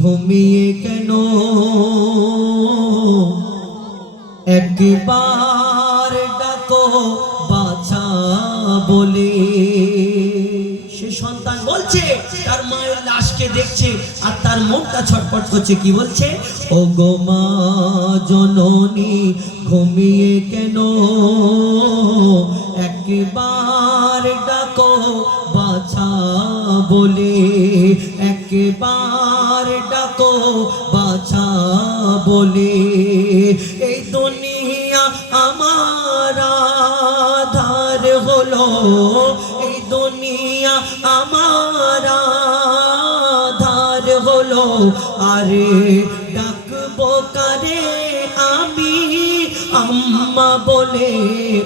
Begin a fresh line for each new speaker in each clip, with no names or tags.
ঘুমিয়ে কেন? একবার ডাকো বাছা বলে। সে সন্তান বলছে, তার মায়ের লাশকে দেখছে আর তার মুখটা ছটফট করছে। কি বলছে? ও গো মা জননী, ঘুমিয়ে কেন? একবার আরে ডাকবো কারে আমি? আম্মা বলে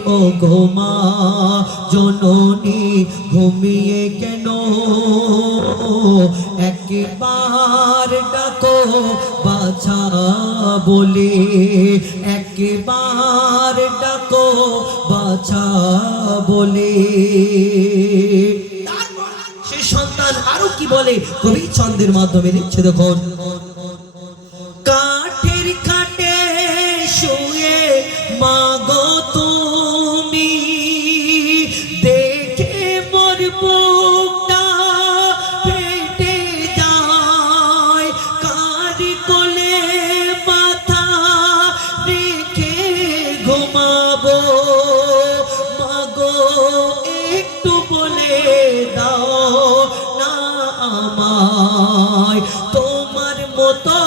ও গো মা, জননী ঘুমিয়ে কেন? একবার ডাকো বাছা বলে, একবার ডাকো বাছা বলে। সন্তান আরও কি বলে? কবি ছন্দের মাধ্যমে লিখছে দেখুন। কাঠের খাটে শুয়ে মাগো তুমি আমায়। তোমার মতো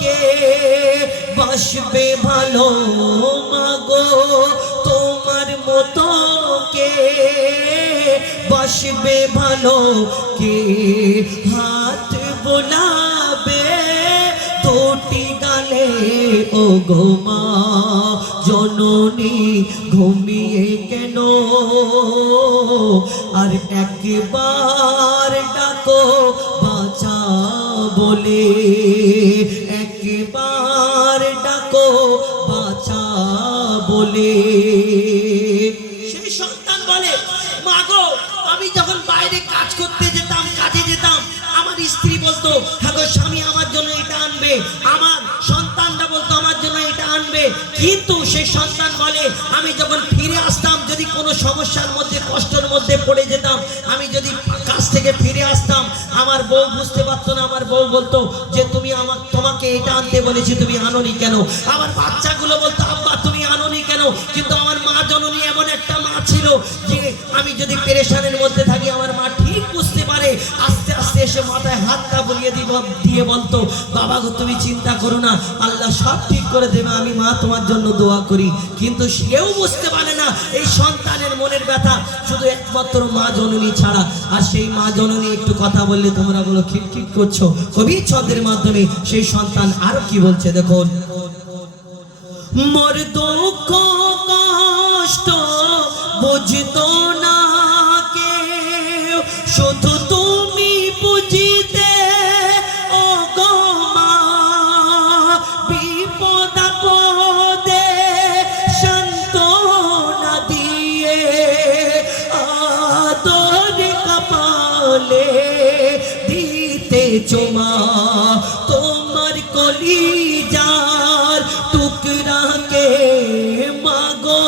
কে বাসবে ভালো মাগো? তোমার মতো কে বাসবে ভালো? কে হাত বোলাবে দুটি গালে? ও গো মা। জননী ঘুমিয়ে কেন? আর একবার ডাকো বাঁচা বলে। একবার ডাকো বাঁচা বলে। আমার স্ত্রী বলতো হ্যাঁ স্বামী আমার জন্য এটা আনবে কিন্তু সেই সন্তান বলে, আমি যখন ফিরে আসতাম, যদি কোনো সমস্যার মধ্যে, কষ্টের মধ্যে পড়ে যেতাম, আমি যদি কাজ থেকে ফিরে আসতাম, আমার বউ বুঝতে পারতো না, আমার বউ বলতো যে, তুমি আমার তোমাকে এটা আনতে বলেছি, তুমি আনোনি কেন? আমার বাচ্চাগুলো বলতো, আব্বা, তুমি আনোনি কেন? কিন্তু আমার মা জননী এমন একটা মা ছিল যে, আমি যদি পেরেশানের মধ্যে দিয়ে বলতো, বাবা গো, তুমি চিন্তা করো না, আল্লাহ সব ঠিক করে দেবে, আমি মা তোমার জন্য দোয়া করি। কিন্তু সেও বুঝতে পারে না, এই সন্তানের মনের ব্যথা শুধু একমাত্র মা জননী ছাড়া। আর সেই মা জননী একটু কথা বললে তোমরা বলো খিটখিট করছ? কবি ছন্দের মাধ্যমে সেই সন্তান আরও কি বলছে, দেখুন। মোর দুঃখ, কষ্ট বুঝতো না কেউ, শুধু দিতে তোমার কলি যার টুকরাকে মাগো?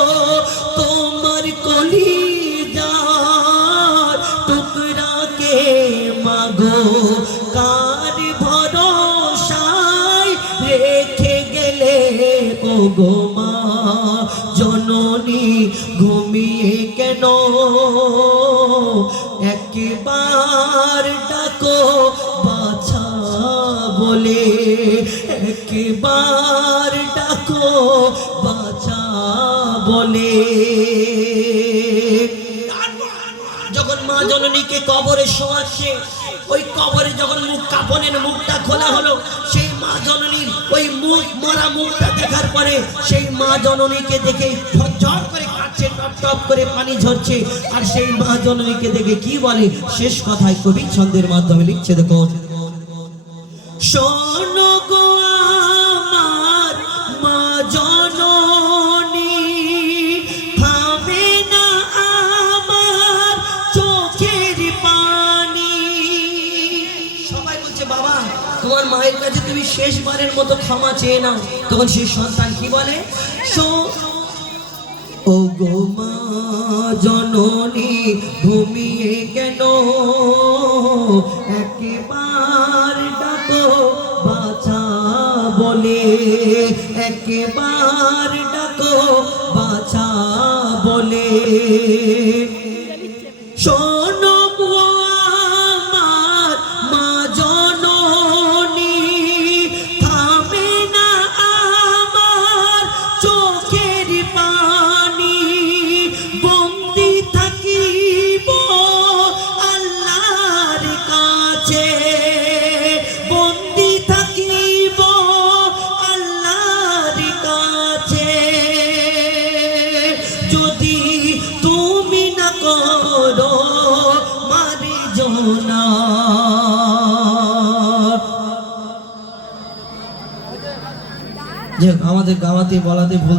তোমার কলি যার টুকরাকে মাগো? কার ভরসায় রেখে গেলে ও গো মা? জননী ঘুমিয়ে কেন? একবার ডাকো, বাছা বলে। একবার ডাকো, বাছা বলে। যখন মা জননীকে কবরে শোয়াচ্ছে ওই কবরে যখন মুখ কাপনের মুখটা খোলা হলো, সেই মা জননীর ওই মুখ, মরা মুখটা দেখার পরে সেই মা জননীকে দেখে ঝরঝর টপ করে পানি ঝরছে, আর সেই মা জননীকে দেখে কি বলে? শেষ কথায় কবি ছন্দের মাধ্যমে লিখছে দেখো মা না পানি। সবাই বলছে, বাবা, তোমার মায়ের কাছে তুমি শেষবারের মতো ক্ষমা চেয়ে নাও। তখন সেই সন্তান কি বলে? শো- ও গো মা জননী ঘুমিয়ে কেন? একেবার ডাকো বাছা বলে একেবার ডাকো বাছা বলে। শোনো করো মারি জোনা। যে আমাদের গাওয়াতে বলাতে ভুল